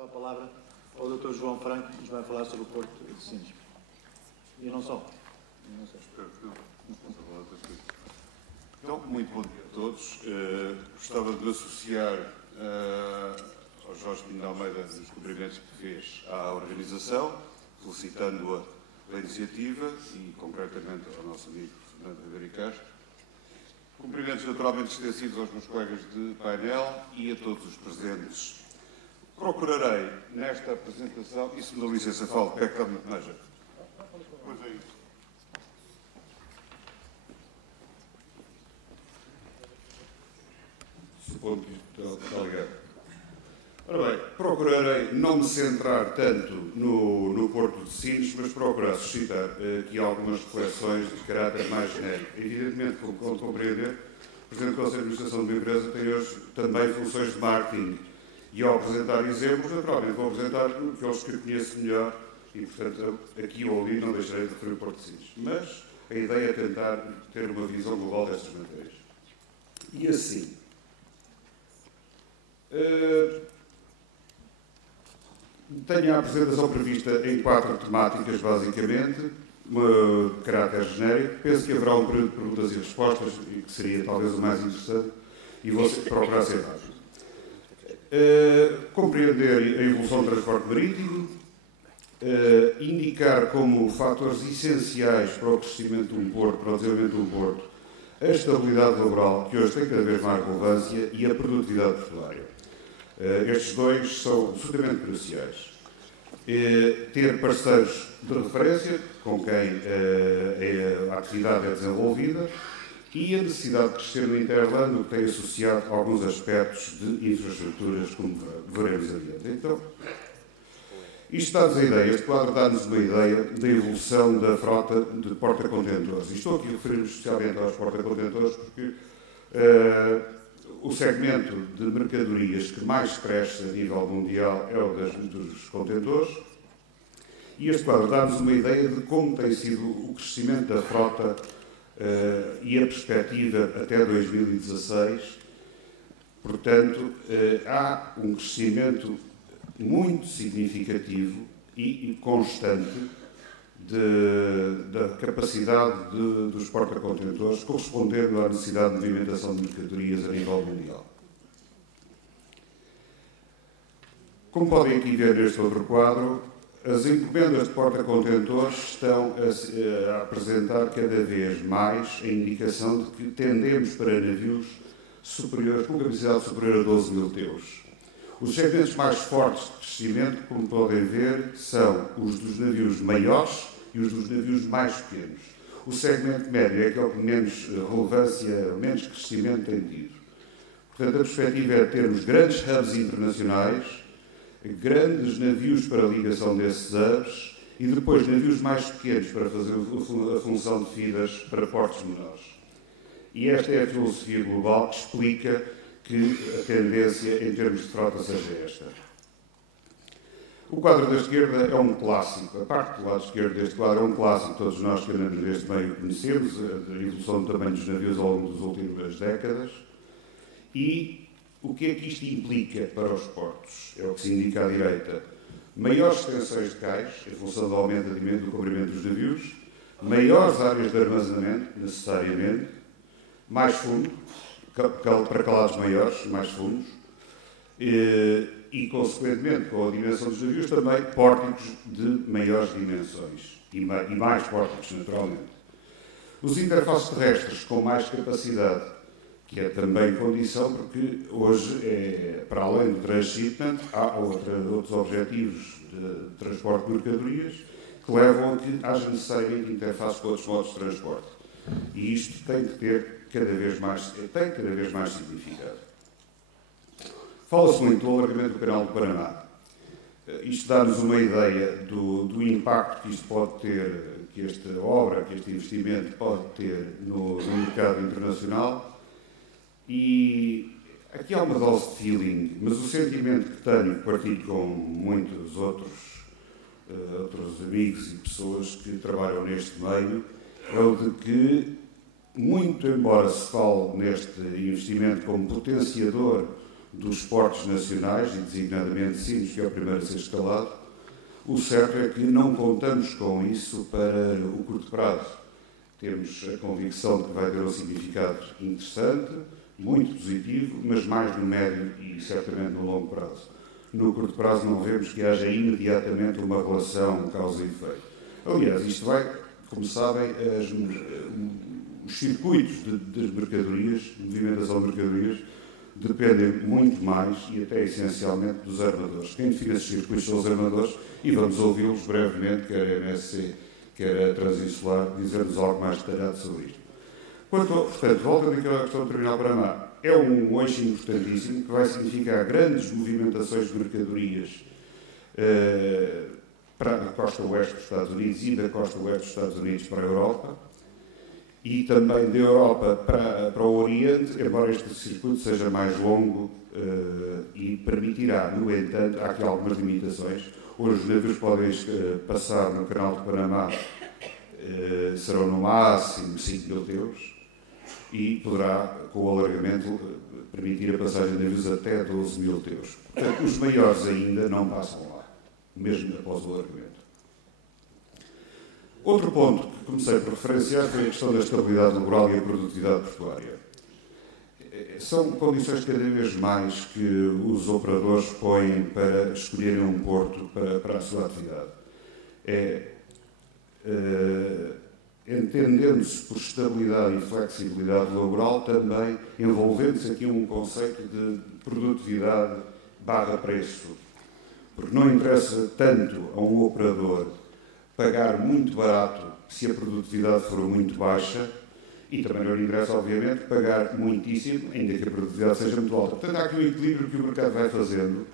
passava a palavra ao Dr. João Franco, que nos vai falar sobre o Porto de Sines. E não só. Então, muito bom dia a todos. Gostava de me associar ao Jorge Pinto de Almeida nos cumprimentos que fez à organização, felicitando-a pela iniciativa e, concretamente, ao nosso amigo Fernando Ribeiro Castro. Cumprimentos naturalmente extensivos aos meus colegas de painel e a todos os presentes. Procurarei, nesta apresentação, e se me dá licença, falo, que é que está muito mais jeito. Pois é isso. Supondo que isto está ligado. Ora bem, procurarei não me centrar tanto no Porto de Sines, mas procurar suscitar aqui algumas reflexões de caráter mais genérico. Evidentemente, como pode compreender, o Presidente do Conselho de Administração de uma empresa tem hoje também funções de marketing. E ao apresentar exemplos, naturalmente vou apresentar aqueles que conheço melhor e, portanto, aqui ou ali não deixarei de referir o Porto de Sines. Mas a ideia é tentar ter uma visão global destas matérias. E assim, tenho a apresentação prevista em 4 temáticas, basicamente, de caráter genérico. Penso que haverá um período de perguntas e respostas, e que seria talvez o mais interessante, e vou procurar ser rápido. Compreender a evolução do transporte marítimo, indicar como fatores essenciais para o crescimento de um porto, para o desenvolvimento de um porto, a estabilidade laboral, que hoje tem cada vez mais relevância, e a produtividade portuária. Estes dois são absolutamente cruciais. Ter parceiros de referência com quem a atividade é desenvolvida e a necessidade de crescer no Interland, que tem associado alguns aspectos de infraestruturas, como veremos adiante. Então, isto dá-nos a ideia, este quadro dá-nos uma ideia da evolução da frota de porta-contentores. E estou aqui a referir-me especialmente aos porta-contentores porque o segmento de mercadorias que mais cresce a nível mundial é o dos contentores. E este quadro dá-nos uma ideia de como tem sido o crescimento da frota e a perspectiva até 2016. Portanto, há um crescimento muito significativo e constante da capacidade dos porta-contentores, correspondendo à necessidade de movimentação de mercadorias a nível mundial. Como podem aqui ver neste outro quadro, as encomendas de porta-contentores estão a apresentar cada vez mais a indicação de que tendemos para navios superiores, com capacidade superior a 12 mil teus. Os segmentos mais fortes de crescimento, como podem ver, são os dos navios maiores e os dos navios mais pequenos. O segmento médio é aquele que menos relevância, menos crescimento tem tido. Portanto, a perspectiva é termos grandes hubs internacionais, grandes navios para a ligação desses hubs e depois navios mais pequenos para fazer a função de feeders para portos menores. E esta é a filosofia global que explica que a tendência em termos de frota seja esta. O quadro da esquerda é um clássico. A parte do lado esquerdo deste quadro é um clássico. Todos nós que andamos neste meio conhecemos a evolução do tamanho dos navios ao longo das últimas décadas. E o que é que isto implica para os portos? É o que se indica à direita. Maiores extensões de cais, em função do aumento do comprimento dos navios. Maiores áreas de armazenamento, necessariamente. Mais fundo, para calados maiores, mais fundos. E, consequentemente, com a dimensão dos navios, também pórticos de maiores dimensões. E mais pórticos, naturalmente. Os interfaces terrestres com mais capacidade, que é também condição, porque hoje, para além do transshipment, há outros objetivos de transporte de mercadorias que levam a que haja necessariamente interfaces com outros modos de transporte. E isto tem que ter cada vez mais significado. Fala-se muito do alargamento do Canal do Panamá. Isto dá-nos uma ideia do impacto que isto pode ter, que esta obra, que este investimento pode ter no mercado internacional. E aqui há uma dose de feeling, mas o sentimento que tenho, que partilho com muitos outros amigos e pessoas que trabalham neste meio, é o de que, muito embora se fale neste investimento como potenciador dos portos nacionais, e designadamente Sines, que é o primeiro a ser escalado, o certo é que não contamos com isso para o curto prazo. Temos a convicção de que vai ter um significado interessante, muito positivo, mas mais no médio e certamente no longo prazo. No curto prazo não vemos que haja imediatamente uma relação causa e efeito. Aliás, isto vai, como sabem, os circuitos das mercadorias, de movimentação de mercadorias, dependem muito mais e até essencialmente dos armadores. Quem define esses circuitos são os armadores e vamos ouvi-los brevemente, quer a MSC, quer a Transinsular, dizer-nos algo mais detalhado sobre isto. Portanto, voltando aqui à questão do Terminal Panamá, é um eixo importantíssimo que vai significar grandes movimentações de mercadorias para a costa oeste dos Estados Unidos e da costa oeste dos Estados Unidos para a Europa e também da Europa para o Oriente, embora este circuito seja mais longo e permitirá, no entanto, há aqui algumas limitações. Hoje os navios podem passar no Canal de Panamá, serão no máximo 5 mil teus, e poderá, com o alargamento, permitir a passagem de navios até 12 mil teus. Portanto, os maiores ainda não passam lá, mesmo após o alargamento. Outro ponto que comecei por referenciar foi a questão da estabilidade laboral e a produtividade portuária. São condições cada vez mais que os operadores põem para escolherem um porto para a sua atividade. Entendendo-se por estabilidade e flexibilidade laboral, também envolvendo-se aqui um conceito de produtividade barra preço. Porque não interessa tanto a um operador pagar muito barato se a produtividade for muito baixa e também não lhe interessa, obviamente, pagar muitíssimo, ainda que a produtividade seja muito alta. Portanto, há aqui um equilíbrio que o mercado vai fazendo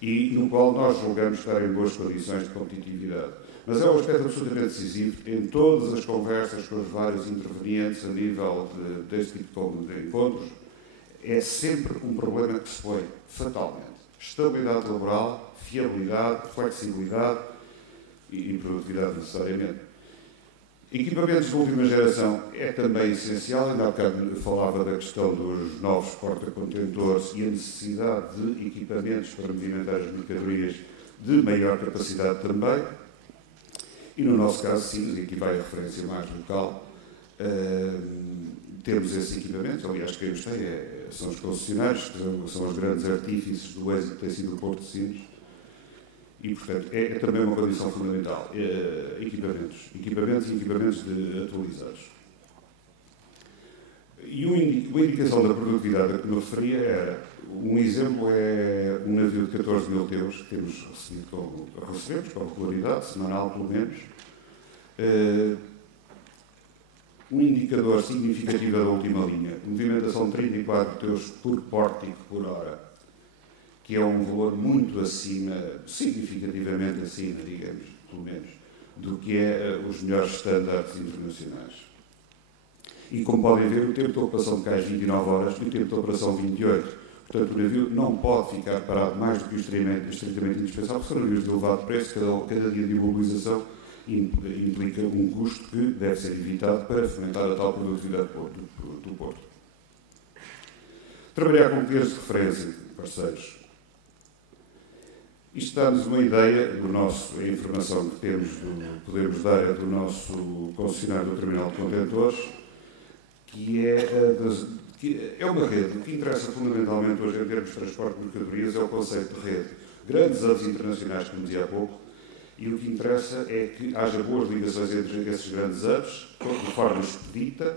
e no qual nós julgamos estar em boas condições de competitividade. Mas é um aspecto absolutamente decisivo em todas as conversas com os vários intervenientes a nível deste tipo de encontros. É sempre um problema que se põe fatalmente. Estabilidade laboral, fiabilidade, flexibilidade e produtividade necessariamente. Equipamentos de última geração é também essencial. Ainda há bocado falava da questão dos novos porta-contentores e a necessidade de equipamentos para movimentar as mercadorias de maior capacidade também. E no nosso caso, sim, e aqui vai a referência mais local, temos esses equipamentos. Aliás, quem os tem são os concessionários, que são os grandes artífices do êxito que tem sido o Porto de Sines. E, portanto, é também uma condição fundamental. Equipamentos e equipamentos atualizados. E uma indicação da produtividade a que me referia era, um exemplo é um navio de 14 mil teus que temos recebemos com regularidade, semanal pelo menos. Um indicador significativo da última linha, movimentação de 34 teus por pórtico por hora, que é um valor muito acima, significativamente acima, digamos, pelo menos, do que é os melhores estándares internacionais. E, como podem ver, o tempo de operação de cais 29 horas e o tempo de operação 28. Portanto, o navio não pode ficar parado mais do que o estritamente indispensável, porque são navios de elevado preço, cada dia de imobilização implica um custo que deve ser evitado para fomentar a tal produtividade do Porto. Trabalhar com clientes de referência, parceiros. Isto dá-nos uma ideia a informação que podemos dar é do nosso concessionário do terminal de contentores, que é uma rede. O que interessa fundamentalmente hoje em termos de transporte de mercadorias é o conceito de rede. Grandes hubs internacionais, como dizia há pouco, e o que interessa é que haja boas ligações entre esses grandes hubs, de forma expedita,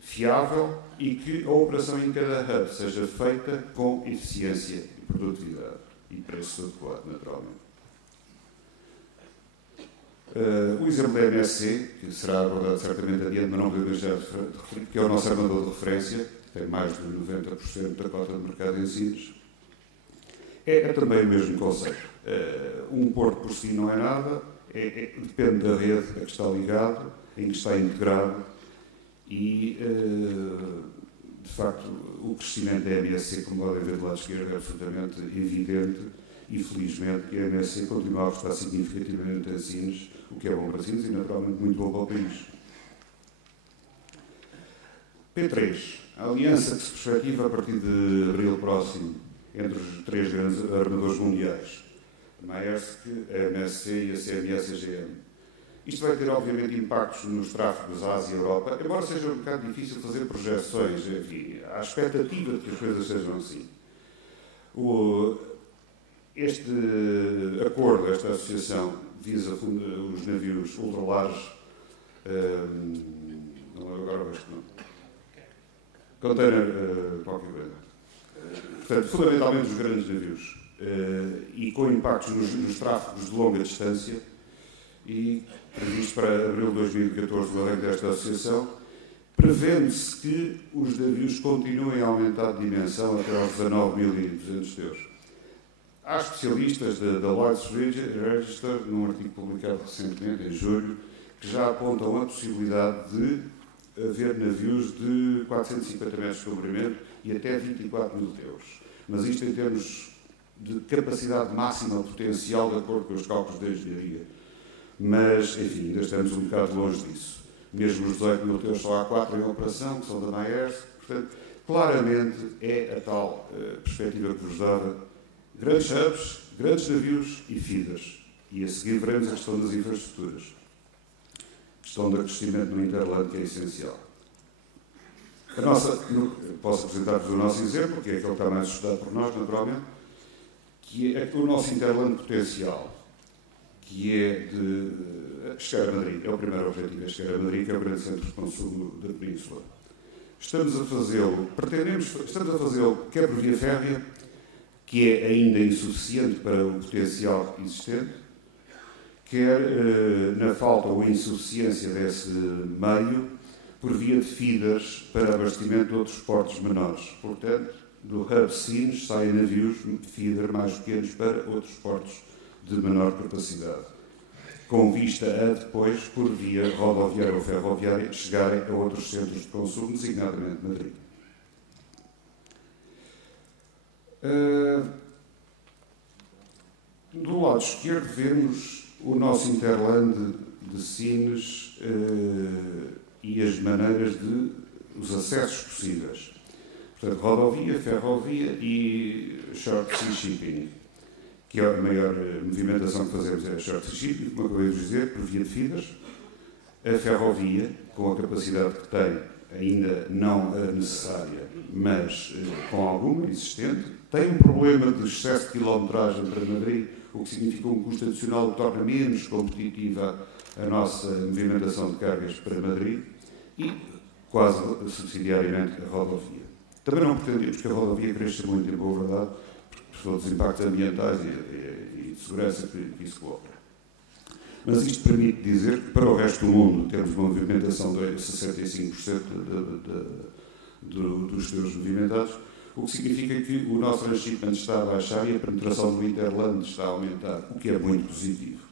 fiável, e que a operação em cada hub seja feita com eficiência e produtividade e preço adequado, naturalmente. O exemplo da MSC, que será abordado certamente adiante, mas não podemos deixar de referir, que é o nosso armador de referência, tem mais de 90% da cota de mercado em Sines, é também o mesmo conceito. Um porto por si não é nada, depende da rede a que está ligado, em que está integrado e, de facto, o crescimento da MSC, como podem ver do lado esquerdo, é absolutamente evidente e, felizmente, que a MSC continua a apostar significativamente em Sines, o que é bom para Sines e, naturalmente, muito bom para o país. P3. A aliança que se perspectiva a partir de abril próximo entre os 3 grandes armadores mundiais, a Maersk, a MSC e a CMS-AGM. Isto vai ter, obviamente, impactos nos tráfegos Ásia-Europa, embora seja um bocado difícil fazer projeções, enfim, há expectativa de que as coisas sejam assim. Este acordo, esta associação, visa os navios ultralargos, não lembro agora este nome, container, qualquer coisa. Portanto, fundamentalmente os grandes navios, e com impactos nos tráfegos de longa distância, e previsto para abril de 2014, além desta associação, prevê-se que os navios continuem a aumentar de dimensão até aos 19.200 teus. Há especialistas da Lloyd's Register, num artigo publicado recentemente, em julho, que já apontam a possibilidade de haver navios de 450 metros de comprimento e até 24 mil teus. Mas isto em termos de capacidade máxima potencial, de acordo com os cálculos da engenharia. Mas, enfim, ainda estamos um bocado longe disso. Mesmo os 18 mil teus só há 4 em operação, que são da Maersk. Portanto, claramente é a tal perspectiva que vos dava. Grandes hubs, grandes navios e feeders. E a seguir veremos a questão das infraestruturas. A questão do crescimento no Interland, que é essencial. Posso apresentar-vos o nosso exemplo, que é aquele que está mais estudado por nós, naturalmente, que é o nosso Interland potencial, que é de chegar a Madrid. É o primeiro objetivo, é chegar a Madrid, que é o grande centro de consumo da Península. Estamos a fazê-lo quer por via férrea, que é ainda insuficiente para o potencial existente, quer na falta ou insuficiência desse meio, por via de feeders para abastecimento de outros portos menores. Portanto, do hub Sines saem navios feeder mais pequenos para outros portos de menor capacidade, com vista a depois, por via rodoviária ou ferroviária, chegarem a outros centros de consumo, designadamente Madrid. Do lado esquerdo vemos o nosso Interland de Sines e as maneiras os acessos possíveis. Portanto, rodovia, ferrovia e short sea shipping, que é a maior movimentação que fazemos, é a short sea shipping, como acabei de dizer, por via de feeders. A ferrovia, com a capacidade que tem, ainda não a necessária, mas com alguma existente, tem um problema de excesso de quilometragem para Madrid, o que significa um custo adicional que torna menos competitiva a nossa movimentação de cargas para Madrid e quase subsidiariamente a rodovia. Também não pretendemos que a rodovia cresça muito, em boa verdade, por todos os impactos ambientais e de segurança que isso coloca. Mas isto permite dizer que para o resto do mundo temos uma movimentação de 65% dos teus movimentados, o que significa que o nosso transshipment está a baixar e a penetração do Interland está a aumentar, o que é muito positivo.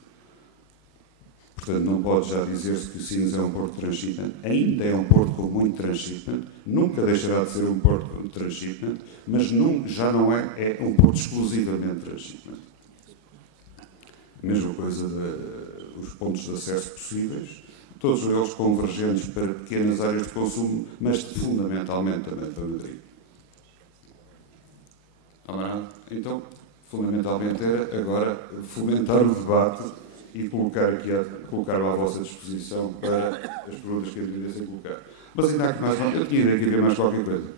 Portanto, não pode já dizer-se que Sines é um porto de transshipment, ainda é um porto com muito transshipment, nunca deixará de ser um porto de transshipment, mas já não é um porto exclusivamente transshipment. Mesma coisa os pontos de acesso possíveis, todos eles convergentes para pequenas áreas de consumo, mas fundamentalmente também para Madrid. Então, fundamentalmente era agora fomentar o debate e colocar-me à vossa disposição para as perguntas que eu quisessem colocar. Mas ainda há aqui mais uma, eu tinha que ver mais qualquer coisa.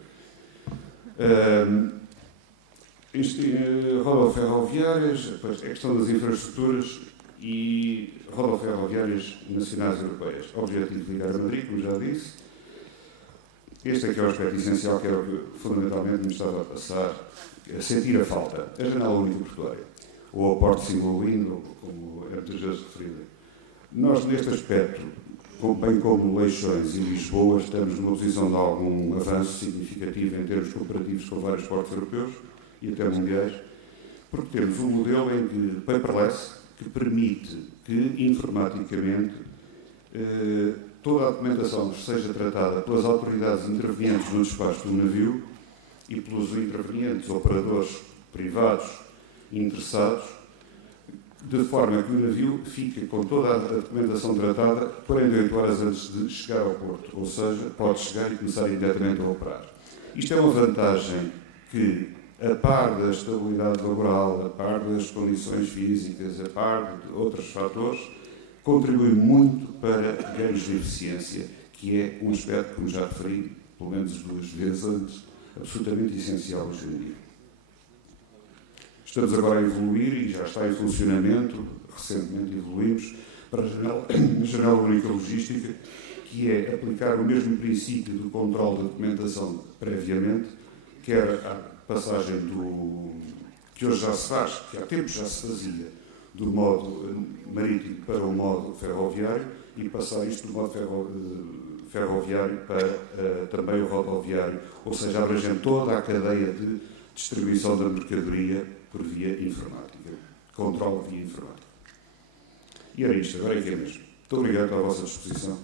Rodoferroviárias, a questão das infraestruturas e rodoferroviárias nacionais europeias. Objetivo de ligar a Madrid, como já disse. Este é que é o aspecto essencial, que é o que fundamentalmente me estava a passar, a sentir a falta. A janela única portuária, ou a Porto Single Window, como é muitas vezes referido. Nós, neste aspecto, bem como Leixões e Lisboa, estamos numa posição de algum avanço significativo em termos comparativos com vários portos europeus e até mundiais, porque temos um modelo em que paperless, que permite que, informaticamente, toda a documentação seja tratada pelas autoridades intervenientes no despacho do navio e pelos intervenientes operadores privados interessados, de forma que o navio fique com toda a documentação tratada 48 horas antes de chegar ao porto, ou seja, pode chegar e começar imediatamente a operar. Isto é uma vantagem que, a par da estabilidade laboral, a par das condições físicas, a par de outros fatores, contribui muito para ganhos de eficiência, que é um aspecto, como já referi, pelo menos 2 vezes antes, absolutamente essencial hoje em dia. Estamos agora a evoluir e já está em funcionamento, recentemente evoluímos, para a Janela Única Logística, que é aplicar o mesmo princípio do controle da documentação previamente, que era a passagem que hoje já se faz, que há tempo já se fazia, do modo marítimo para o modo ferroviário, e passar isto do modo ferroviário para também o rodoviário, ou seja, abrangendo toda a cadeia de distribuição da mercadoria por via informática, controle via informática. E era isto, agora é que é mesmo. Muito obrigado pela vossa disposição.